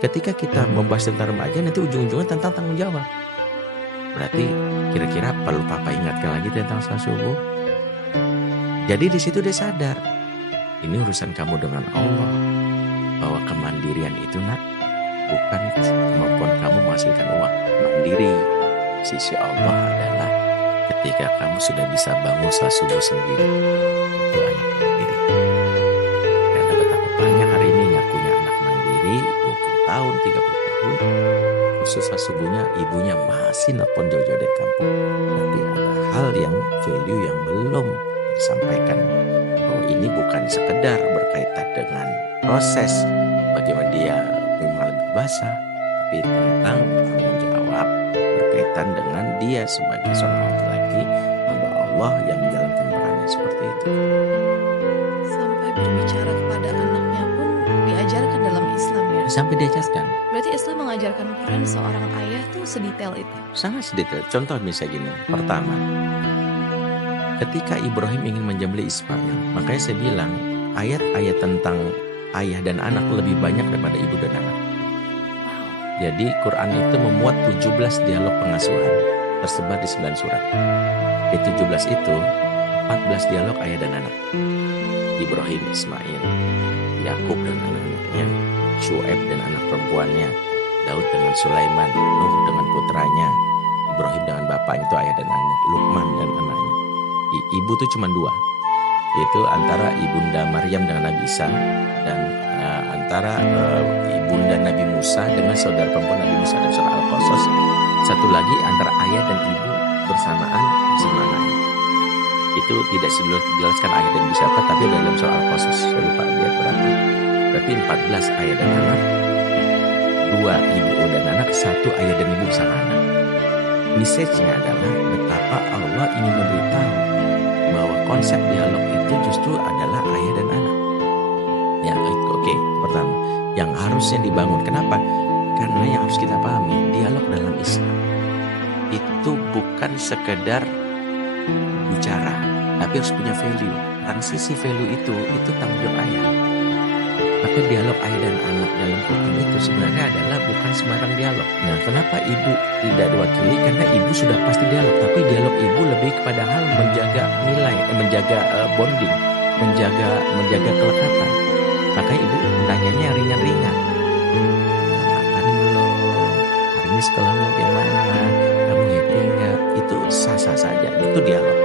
Ketika kita membahas tentang remaja, nanti ujung-ujungnya tentang tanggung jawab. Berarti kira-kira perlu papa ingatkan lagi tentang salat subuh? Jadi di situ dia sadar, ini urusan kamu dengan Allah. Bahwa kemandirian itu nak, bukan kemampuan kamu menghasilkan uang. Mandiri sisi Allah adalah ketika kamu sudah bisa bangun salat subuh sendiri. Itu anak mandiri. Karena betapa banyak hari ini ngakunya anak mandiri, 20 tahun, 30 tahun, khusus salat subuhnya ibunya masih nelpon jauh-jauh dari kampung. Berarti ada hal yang value yang belum tersampaikan. Bahwa ini bukan sekedar berkaitan dengan proses bagaimana dia mengalami basah, tapi tentang tanggung jawab berkaitan dengan dia sebagai seorang laki-laki, hamba Allah yang menjalankan perannya seperti itu. Sampai berbicara kepada anaknya pun diajarkan dalam Islam ya. Sampai diajarkan. Berarti Islam mengajarkan peran seorang ayah tuh sedetail itu. Sangat sedetail. Contoh misalnya gini. Pertama, ketika Ibrahim ingin menjembelih Ismail, makanya saya bilang ayat-ayat tentang ayah dan anak lebih banyak daripada ibu dan anak. Jadi Quran itu memuat 17 dialog pengasuhan tersebar di 9 surat. Di 17 itu 14 dialog ayah dan anak. Ibrahim, Ismail, Yakub dan anak-anaknya, Syuaib dan anak perempuannya, Daud dengan Sulaiman, Nuh dengan putranya, Ibrahim dengan bapaknya itu ayah dan anak, Luqman dan anaknya. Ibu itu cuma 2, yaitu antara ibunda Maryam dengan Nabi Isa dan antara ibunda Nabi Musa dengan saudara perempuan Nabi Musa dan surah Al-Qasas. Satu lagi antara ayah dan ibu bersamaan bersama anaknya. Itu tidak dijelaskan ayah dan ibu siapa, tapi dalam surah Al-Qasas saya lupa lihat berapa. Berarti 14 ayah dan anak, 2 ibu dan anak, 1 ayah dan ibu bersama anak. Message-nya adalah betapa Allah ingin memberitahu bahwa konsep dialog itu justru adalah ayah dan anak. Ya, oke. Pertama, yang harusnya dibangun. Kenapa? Karena yang harus kita pahami, dialog dalam Islam itu bukan sekedar bicara, tapi harus punya value. Transisi value itu tanggung jawab ayah. Maka dialog ayah dan anak dalam Quran itu sebenarnya adalah bukan sembarang dialog. Nah, kenapa ibu tidak diwakili? Karena ibu sudah pasti dialog, tapi dialog ibu lebih kepada hal menjaga nilai, menjaga bonding, menjaga kelekatan. Maka ibu tanyanya ringan-ringan. Makan belum? Hari ini sekolahmu gimana? Kamu happy nggak? Itu sah-sah saja. Itu dialog.